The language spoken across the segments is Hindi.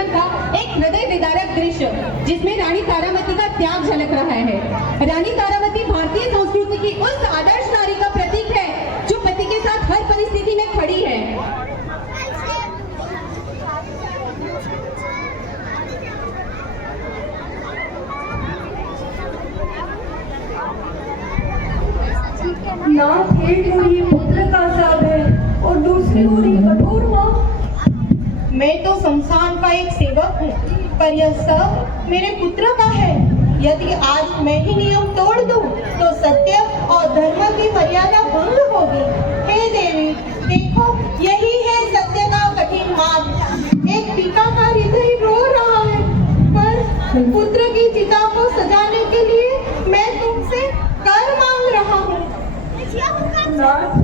जीवन का एक हृदय विदारक दृश्य, जिसमें रानी तारामती का त्याग झलक रहा है। रानी तारामती भारतीय संस्कृति की उस आदर्श नारी का प्रतीक है जो पति के साथ हर परिस्थिति में खड़ी है। नाथ एक हुई पुत्र का सब है और दूसरी हुई कठोर माँ। मैं तो शमशान का एक सेवक हूँ, पर यह सब मेरे पुत्र का है। यदि आज मैं ही नियम तोड़ दूँ, तो सत्य और धर्म की मर्यादा भंग होगी। हे देवी, देखो यही है सत्य का कठिन मार्ग। एक पिता का हृदय रो रहा है, पर पुत्र की चिता को सजाने के लिए मैं तुमसे कर मांग रहा हूँ। नाथ,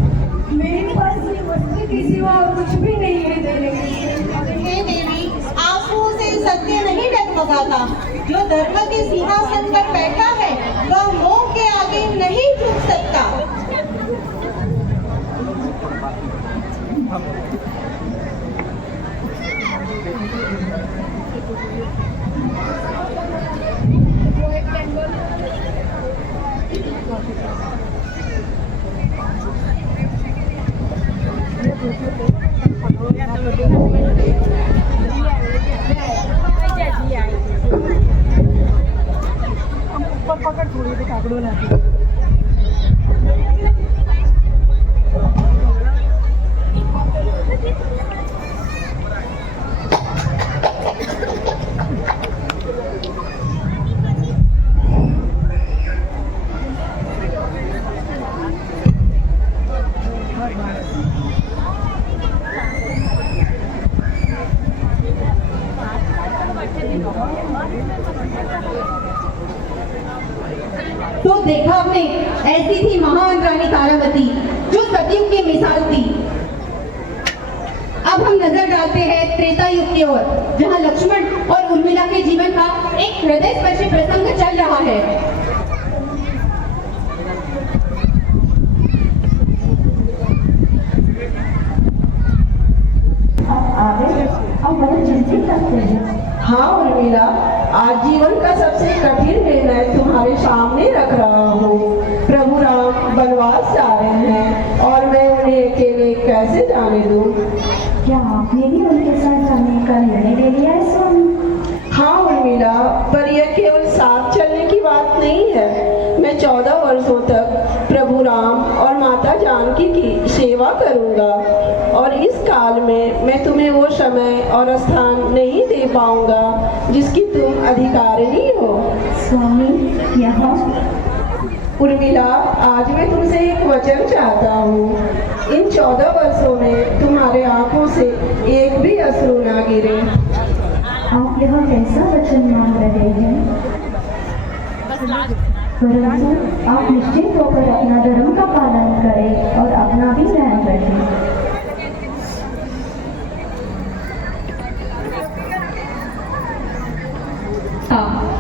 मेरे पास ये वस्तु के सिवा और कुछ भी नहीं है देने के लिए। हे देवी, आंसुओं से सत्य नहीं डगमगाता। जो धर्म के सिंहासन पर बैठा है, वह मोह के आगे नहीं झुक सकता। तो देखा आपने, ऐसी थी महान रानी तारामती, जो सतयुग की मिसाल थी। अब हम नजर डालते हैं त्रेता युग की ओर, जहां लक्ष्मण और उर्मिला के जीवन का एक हृदय स्पर्शी प्रसंग चल रहा है। अब बड़े चिंतित लगते हैं। हाँ उर्मिला, आज जीवन का सबसे कठिन निर्णय तुम्हारे सामने रख रहा हूँ। प्रभु राम वनवास जा रहे हैं और मैं उन्हें अकेले कैसे जाने दूँ? क्या आपने भी उनके साथ जाने का निर्णय ले लिया है स्वामी? हाँ उर्मिला, पर यह केवल साथ चलने की बात नहीं है। मैं 14 वर्षों तक प्रभु राम और माता जानकी की सेवा करूँगा और इस काल में मैं तुम्हें वो समय और स्थान नहीं दे पाऊंगा जिसकी तुम अधिकारिणी हो। स्वामी, यहाँ उर्मिला, आज मैं तुमसे एक वचन चाहता हूँ। इन 14 वर्षों में तुम्हारे आंखों से एक भी अश्रु ना गिरे। आप यह कैसा वचन मांग रहे हैं? परंतु आप निश्चित होकर अपना धर्म का पालन करें और अपना भी ध्यान रखें।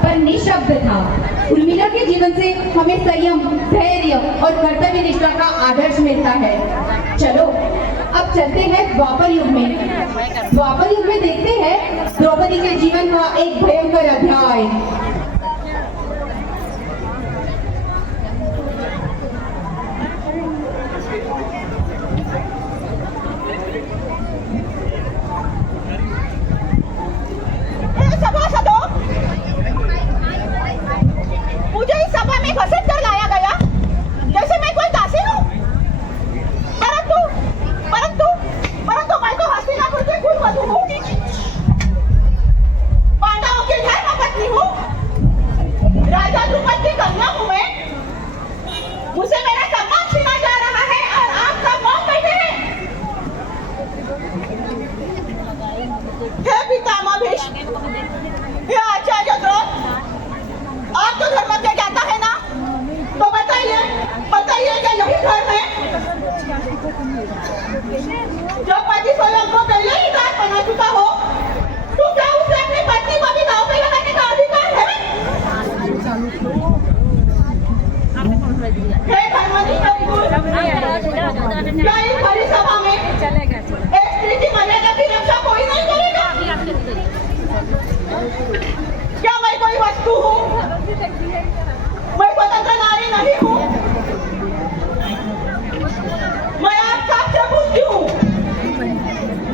पर निशब्द था। उर्मिला के जीवन से हमें संयम, धैर्य और कर्तव्य निष्ठा का आदर्श मिलता है। चलो अब चलते हैं द्वापर युग में। द्वापर युग में देखते हैं द्रौपदी के जीवन का एक भयंकर अध्याय। मुझे इस सभा में घसीट कर लाया गया जैसे मैं कोई दासी हूँ। परंतु मैं तो हस्तिनापुर की कुलवधू हूँ, पांडवों की धर्मपत्नी हूँ। क्या मैं कोई वस्तु हूँ? मैं स्वतंत्र नारी नहीं हूँ। मैं आप सबसे पूछती हूँ,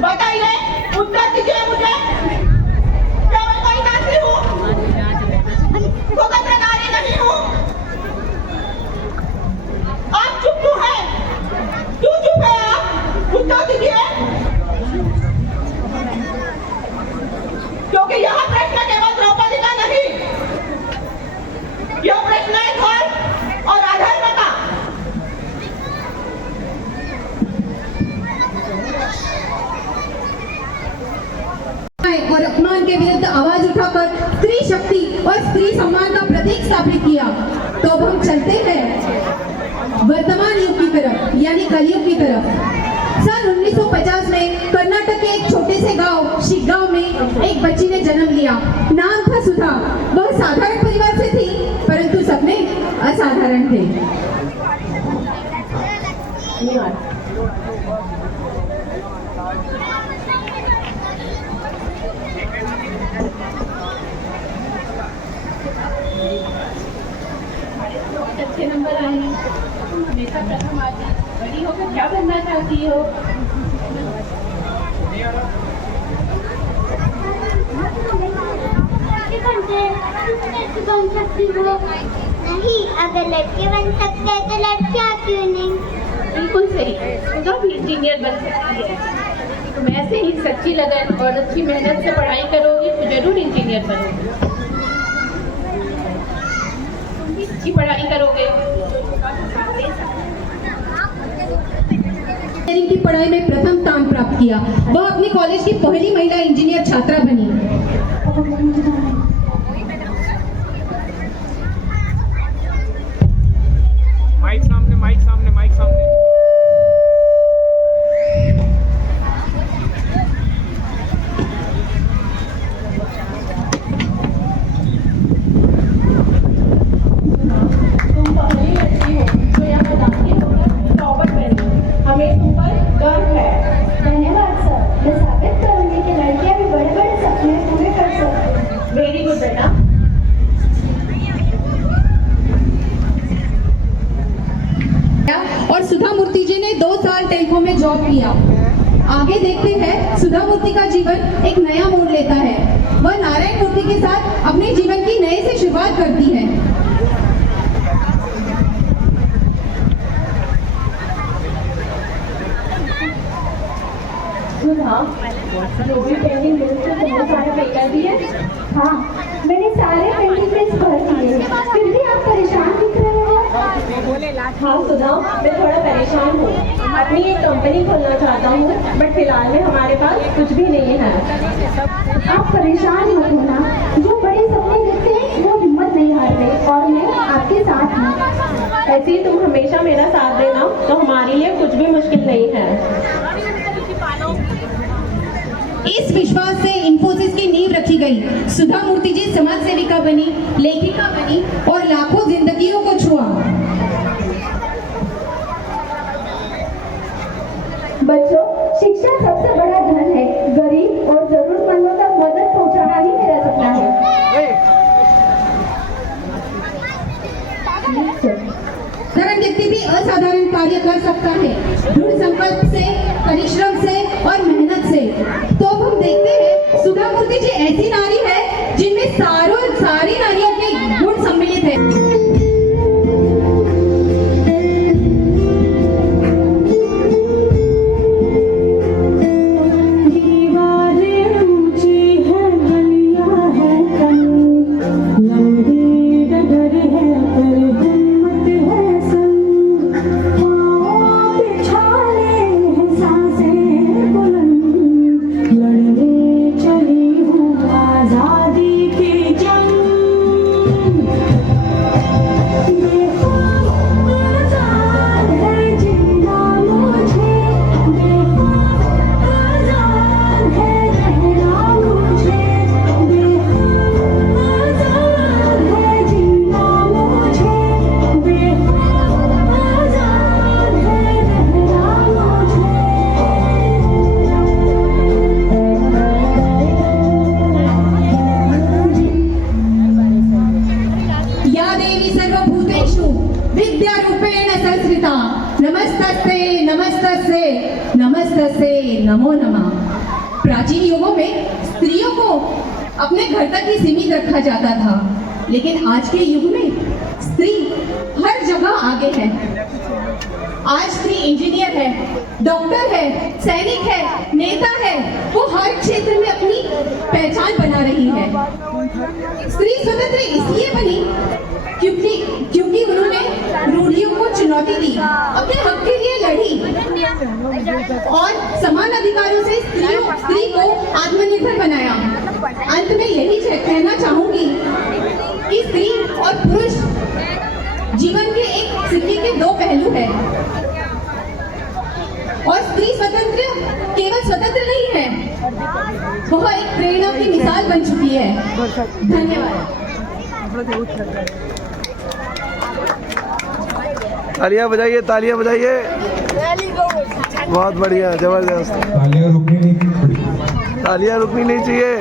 बताइए, उत्तर दीजिए मुझे, क्या मैं कोई दासी हूँ? स्वतंत्र नारी नहीं हूँ। आप चुप क्यों हैं? क्यों चुप है आप? उत्तर दीजिए, क्योंकि यह प्रश्न केवल द्रौपदी का नहीं, यह प्रश्न है धर्म और अधर्म का। और अपमान के विरुद्ध आवाज उठाकर स्त्री शक्ति और स्त्री सम्मान का प्रतीक स्थापित किया। तो अब हम चलते हैं वर्तमान युग की तरफ, यानी कलयुग की तरफ। सन 1950 में कर्नाटक के एक छोटे से गांव शिग्गांव में एक बच्ची ने जन्म लिया। नाम था सुधा। वह साधारण परिवार से थी, परंतु सपने असाधारण थे। अच्छे नंबर आए हैं, हमेशा प्रथम आती। बड़ी होकर क्या बनना चाहती हो? बन सकती हो? नहीं, अगर लड़के बन सकते हैं तो लड़कियां क्यों नहीं? बिल्कुल सही, सुधा भी इंजीनियर बन सकती है। तुम ऐसे ही सच्ची लगन और अच्छी मेहनत से पढ़ाई करोगी तो जरूर इंजीनियर बनोगी। तुम भी अच्छी पढ़ाई करोगे तो दे सकते। इंजीनियरिंग की पढ़ाई में प्रथम स्थान प्राप्त किया। वह अपनी कॉलेज की पहली महिला इंजीनियर छात्रा बनी। माइक सामने, माइक सामने, माइक सामने। तुम पहली लड़की हो जो यहाँ बताती हो टॉपर बनी। हमें तुम पर गर्व है। धन्यवाद सर, मैं साबित करूंगी कि लड़कियां भी बड़े बड़े सपने पूरे कर सकती हैं। वेरी गुड बेटा। और सुधा मूर्ति जी ने 2 साल टेल्को में जॉब किया। आगे देखते हैं सुधा मूर्ति का जीवन एक नया मोड़ लेता है। वह नारायण मूर्ति के साथ अपने जीवन की नए से शुरुआत करती है। सुधा, जो भी पेंटिंग लिस्ट है तुमने सारे पे कर दिए? हाँ, मैंने सारे पेंटिंग लिस्ट भर दिए, फिर भी आप परेशान दिख रहे हो। हाँ सुधा, मैं थोड़ा परेशान हूँ। अपनी एक कंपनी खोलना चाहता हूँ, बट फिलहाल में हमारे पास कुछ भी नहीं है। आप परेशान मत होना, जो बड़े सपने देखते हैं वो हिम्मत नहीं हारते, और मैं आपके साथ हूँ। ऐसे ही तुम हमेशा मेरा साथ देना तो हमारे लिए कुछ भी मुश्किल नहीं है। इस विश्वास से इंफोसिस की नींव रखी गई। सुधा मूर्ति जी समाज सेविका बनी, लेखिका बनी और लाखों जिंदगियों को छुआ। बच्चों, शिक्षा सबसे बड़ा धन है। गरीब और जरूरतमंदों तक मदद पहुंचाना ही मेरा सपना है। साधारण व्यक्ति भी असाधारण कार्य कर सकता है, दृढ़ संकल्प से, परिश्रम से और मेहनत से। तो अब हम देखते हैं सुधा मूर्ति जी ऐसी नारी है जिनमें सारी नारियों के गुण सम्मिलित है। चली हूँ आजादी की नमो नमः। प्राचीन युगों में स्त्रियों को अपने घर तक ही सीमित रखा जाता था, लेकिन आज के युग में स्त्री हर जगह आगे है। आज स्त्री इंजीनियर है, डॉक्टर है, सैनिक है, नेता है, वो हर क्षेत्र में अपनी पहचान बना रही है। स्त्री स्वतंत्र इसलिए बनी क्योंकि उन्होंने रूढ़ियों को चुनौती दी, अपने हक के लिए लड़ी और समान अधिकारों से स्त्री को आत्मनिर्भर बनाया। अंत में यही कहना चाहूंगी कि स्त्री और पुरुष जीवन के एक सिक्के के दो पहलू हैं और स्त्री स्वतंत्र केवल स्वतंत्र नहीं है, वह एक प्रेरणा की मिसाल बन चुकी है। धन्यवाद। तालियां बजाइए, तालियां बजाइए। बहुत बढ़िया, जबरदस्त। तालियां रुकनी नहीं चाहिए।